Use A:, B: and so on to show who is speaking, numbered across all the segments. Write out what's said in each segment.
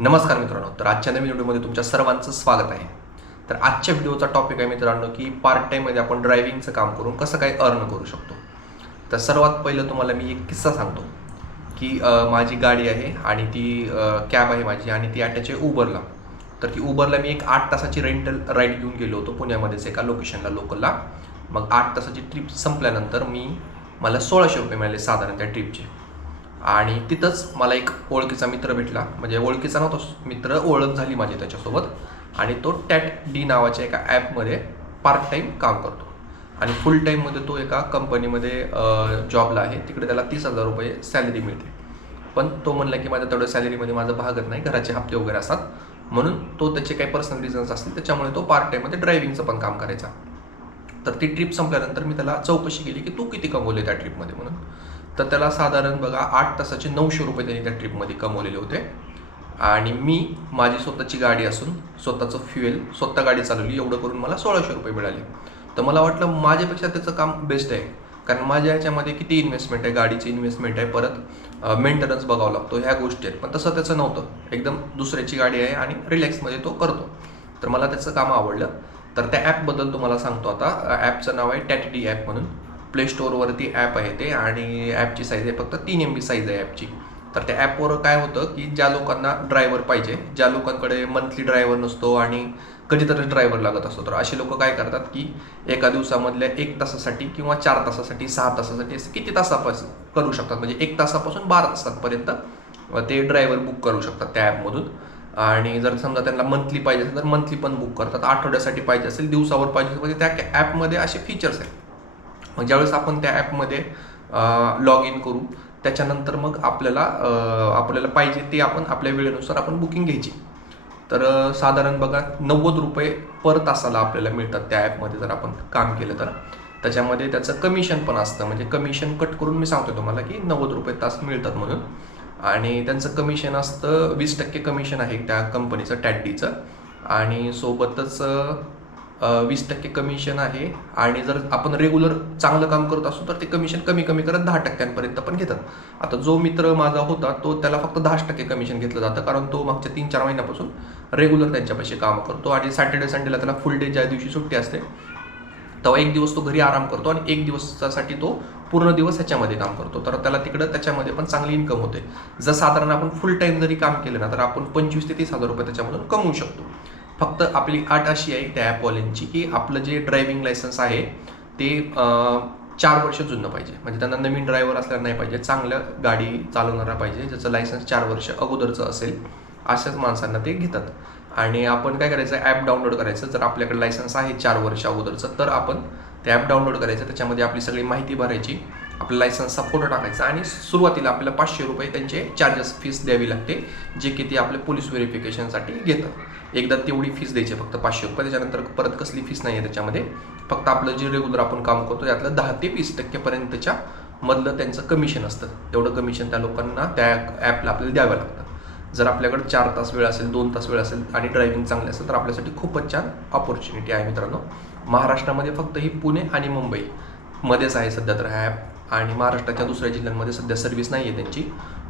A: नमस्कार मित्रांनो तर आजच्या नवीन व्हिडिओमध्ये तुमच्या सर्वांचं स्वागत आहे. तर आजच्या व्हिडिओचा टॉपिक आहे मित्रांनो की पार्ट टाईममध्ये आपण ड्रायव्हिंगचं काम करून कसं काय अर्न करू शकतो. तर सर्वात पहिलं तुम्हाला मी एक किस्सा सांगतो की माझी गाडी आहे आणि ती कॅब आहे माझी आणि ती अटॅच आहे उबरला तर ती उबरला मी एक आठ तासाची रेंटल राईड घेऊन गेलो होतो पुण्यामध्येच एका लोकेशनला लोकलला मग आठ तासाची ट्रिप संपल्यानंतर मी मला सोळाशे रुपये मिळाले साधारण त्या ट्रिपचे आणि तिथंच मला एक ओळखीचा मित्र भेटला. म्हणजे ओळखीचा नव्हता मित्र ओळख झाली माझी त्याच्यासोबत. आणि तो टॅट डी नावाच्या एका ॲपमध्ये पार्ट टाईम काम करतो. आणि फुल टाईममध्ये तो एका कंपनीमध्ये जॉबला आहे. तिकडे त्याला तीस हजार रुपये सॅलरी मिळते. पण तो म्हणला की माझ्या तेवढ्या सॅलरीमध्ये माझं भागत नाही घराचे हप्ते वगैरे असतात. म्हणून तो त्याचे काही पर्सनल रिझन्स असतील त्याच्यामुळे तो पार्ट टाईममध्ये ड्रायव्हिंगचं पण काम करायचा. तर ती ट्रिप संपल्यानंतर मी त्याला चौकशी केली की तू किती कमवले त्या ट्रिपमध्ये म्हणून. तर त्याला साधारण बघा आठ तासाचे नऊशे रुपये त्यांनी त्या ट्रिपमध्ये कमवलेले होते. आणि मी माझी स्वतःची गाडी असून स्वतःचं फ्युएल स्वतः गाडी चालवली एवढं करून मला सोळाशे रुपये मिळाले. तर मला वाटलं माझ्यापेक्षा त्याचं काम बेस्ट आहे. कारण माझ्या याच्यामध्ये किती इन्व्हेस्टमेंट आहे गाडीची इन्व्हेस्टमेंट आहे परत मेंटेनन्स बघावं लागतो ह्या गोष्टी आहेत. पण तसं त्याचं नव्हतं. एकदम दुसऱ्याची गाडी आहे आणि रिलॅक्समध्ये तो करतो. तर मला त्याचं काम आवडलं. तर त्या ॲपबद्दल तुम्हाला सांगतो आता. ॲपचं नाव आहे टॅटडी ॲप म्हणून. प्ले स्टोअरवरती ॲप आहे ते आणि ॲपची साईज आहे फक्त तीन एम बी साईज आहे ॲपची तर त्या ॲपवर काय होतं की ज्या लोकांना ड्रायव्हर पाहिजे ज्या लोकांकडे मंथली ड्रायव्हर नसतो आणि कधीतरी ड्रायव्हर लागत असतो तर असे लोक काय करतात की एका दिवसामधल्या एक तासासाठी किंवा चार तासासाठी सहा तासासाठी असं किती तासापासून करू शकतात? म्हणजे एक तासापासून बारा तासांपर्यंत ते ड्रायव्हर बुक करू शकतात त्या ॲपमधून आणि जर समजा त्यांना मंथली पाहिजे असेल तर मंथली पण बुक करतात. आठवड्यासाठी पाहिजे असेल दिवसावर पाहिजे असेल म्हणजे त्या ॲपमध्ये असे फीचर्स आहेत. मग ज्यावेळेस आपण त्या ॲपमध्ये लॉग इन करू त्याच्यानंतर मग आपल्याला आपल्याला पाहिजे ते आपण आपल्या वेळेनुसार आपण बुकिंग घ्यायची. तर साधारण बघा नव्वद रुपये पर तासाला आपल्याला मिळतात त्या ॲपमध्ये जर आपण काम केलं तर. त्याच्यामध्ये त्याचं कमिशन पण असतं. म्हणजे कमिशन कट करून मी सांगतो तुम्हाला की नव्वद रुपये तास मिळतात म्हणून. आणि त्यांचं कमिशन असतं वीस टक्के कमिशन आहे त्या कंपनीचं टॅडीचं आणि सोबतच वीस टक्के कमिशन आहे. आणि जर आपण रेग्युलर चांगलं काम करत असू तर ते कमिशन कमी कमी करत दहा टक्क्यांपर्यंत पण घेतात. आता जो मित्र माझा होता तो त्याला फक्त दहाच टक्के कमिशन घेतलं जातं. कारण तो मागच्या तीन चार महिन्यापासून रेग्युलर त्यांच्यापाशी काम करतो. आणि सॅटर्डे संडेला त्याला फुल डे ज्या दिवशी सुट्टी असते तेव्हा एक दिवस तो घरी आराम करतो आणि एक दिवसासाठी तो पूर्ण दिवस ह्याच्यामध्ये काम करतो. तर त्याला तिकडं त्याच्यामध्ये पण चांगली इन्कम होते. जर साधारण आपण फुल टाईम जरी काम केलं ना तर आपण पंचवीस ते तीस हजार रुपये त्याच्यामधून कमवू शकतो. फक्त आपली आठ अशी आहे त्या ॲपवाल्यांची की आपलं जे ड्रायव्हिंग लायसन्स आहे ते चार वर्ष जुनं पाहिजे. म्हणजे त्यांना नवीन ड्रायव्हर असल्याला नाही पाहिजे चांगलं गाडी चालवणारा पाहिजे ज्याचं लायसन्स चार वर्ष अगोदरचं असेल अशाच माणसांना ते घेतात. आणि आपण काय करायचं ॲप डाउनलोड करायचं. जर आपल्याकडे लायसन्स आहे चार वर्ष अगोदरचं तर आपण ते ॲप डाउनलोड करायचं. त्याच्यामध्ये आपली सगळी माहिती भरायची. आपल्या लायसन्सचा फोटो टाकायचा. आणि सुरुवातीला आपल्याला पाचशे रुपये त्यांचे चार्जेस फीस द्यावी लागते जे की ते आपल्या पोलीस व्हेरिफिकेशनसाठी घेतात. एकदा तेवढी फीस द्यायची फक्त पाचशे रुपये. त्याच्यानंतर परत कसली फीस नाही आहे त्याच्यामध्ये. फक्त आपलं जे रेग्युलर आपण काम करतो त्यातलं दहा ते वीस टक्केपर्यंतच्या मधलं त्यांचं कमिशन असतं. तेवढं कमिशन त्या लोकांना त्या ॲपला आपल्याला द्यावं लागतं. जर आपल्याकडे चार तास वेळ असेल दोन तास वेळ असेल आणि ड्रायव्हिंग चांगली असेल तर आपल्यासाठी खूपच छान ऑपॉर्च्युनिटी आहे मित्रांनो. महाराष्ट्रामध्ये फक्त ही पुणे आणि मुंबई मध्येच आहे सध्या तर ह्या ॲप आणि महाराष्ट्राच्या दुसऱ्या जिल्ह्यांमध्ये सध्या सर्व्हिस नाही आहे त्यांची.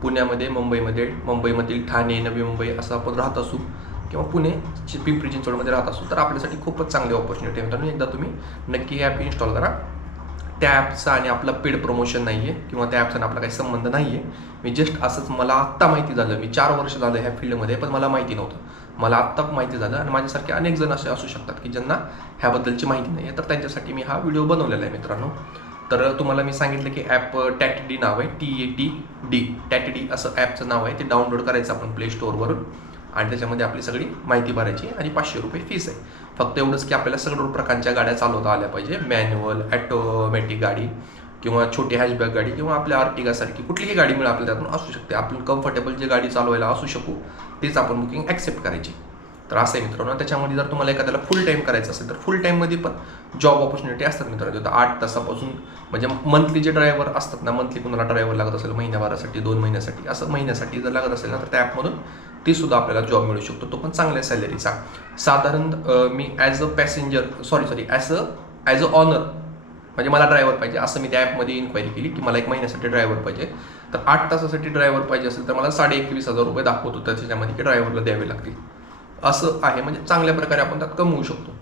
A: पुण्यामध्ये मुंबईमध्ये मुंबईमधील ठाणे नवी मुंबई असं आपण राहत असू किंवा पुणे पिंपरी चिंचवडमध्ये राहत असू तर आपल्यासाठी खूपच चांगली ऑपॉर्च्युनिटी आहे मित्रांनो. एकदा तुम्ही नक्की हे ॲप इन्स्टॉल करा. त्या ॲपचा आणि आपला पेड प्रमोशन नाही आहे किंवा त्या ॲपचा आपला काही संबंध नाही आहे मी जस्ट असंच मला आत्ता माहिती झालं. मी चार वर्ष झालं ह्या फील्डमध्ये पण मला माहिती नव्हतं. मला आत्ता माहिती झालं आणि माझ्यासारखे अनेक जण असे असू शकतात की ज्यांना ह्याबद्दलची माहिती नाही आहे तर त्यांच्यासाठी मी हा व्हिडिओ बनवलेला आहे मित्रांनो. तर तुम्हाला मी सांगितलं की ॲप टॅट डी नाव आहे. T A T D tat D असं ॲपचं नाव आहे. ते डाउनलोड करायचं आपण प्ले स्टोअरवरून आणि त्याच्यामध्ये आपली सगळी माहिती भरायची आणि पाचशे रुपये फीस आहे. फक्त एवढंच की आपल्याला सगळं प्रकारच्या गाड्या चालवता आल्या पाहिजे. मॅन्युअल ॲटोमॅटिक गाडी किंवा छोटी हॅशबॅग गाडी किंवा आपल्या आर्टिगासारखी कुठलीही गाडी मिळेल आपल्या त्यातून असू शकते. आपण कम्फर्टेबल जे गाडी चालवायला असू शकू तेच आपण बुकिंग ॲक्सेप्ट करायची. तर असं आहे मित्रांनो. त्याच्यामध्ये जर तुम्हाला एखाद्याला फुल टाईम करायचं असेल तर फुल टाईममध्ये पण जॉब ऑपॉर्च्युनिटी असतात मित्रांनो. आठ तासापासून म्हणजे मंथली जे ड्रायव्हर असतात ना मंथली कुणाला ड्रायव्हर लागत असेल महिन्याभरासाठी दोन महिन्यासाठी असं महिन्यासाठी जर लागत असेल ना तर त्या ॲपमधून ते सुद्धा आपल्याला जॉब मिळू शकतो. तो पण चांगल्या सॅलरीचा. साधारण मी as a passenger sorry sorry as a as a owner म्हणजे मला ड्रायव्हर पाहिजे असं मी त्या ॲपमध्ये इन्क्वायरी केली की मला एक महिन्यासाठी ड्रायव्हर पाहिजे. तर आठ तासासाठी ड्रायव्हर पाहिजे असेल तर मला साडे एकवीस हजार रुपये दाखवतो त्याच्यामध्ये की ड्रायव्हरला द्यावे लागतील. असं आहे. म्हणजे चांगल्या प्रकारे आपण त्यात कमवू शकतो.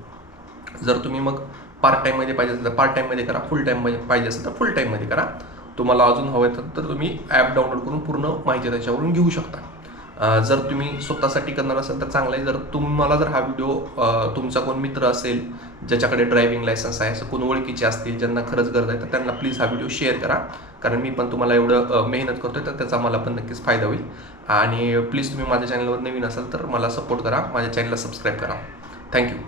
A: जर तुम्ही मग पार्ट टाईममध्ये पाहिजे असेल तर पार्ट टाईममध्ये करा. फुल टाईममध्ये पाहिजे असेल तर फुल टाईममध्ये करा. तुम्हाला अजून हवं तर तर तुम्ही ॲप डाउनलोड करून पूर्ण माहिती त्याच्यावरून घेऊ शकता. जर तुम्ही स्वतःसाठी करणार असाल तर चांगलं आहे. जर तुम्हाला जर हा व्हिडिओ तुमचा कोण मित्र असेल ज्याच्याकडे ड्रायव्हिंग लायसन्स आहे असं कोण ओळखीचे असतील ज्यांना खरंच गरज आहे तर त्यांना प्लीज हा व्हिडिओ शेअर करा. कारण मी पण तुम्हाला एवढं मेहनत करतोय तर त्याचा मला पण नक्कीच फायदा होईल. आणि प्लीज तुम्ही माझ्या चॅनलवर नवीन असाल तर मला सपोर्ट करा. माझ्या चॅनलला सबस्क्राईब करा. थँक्यू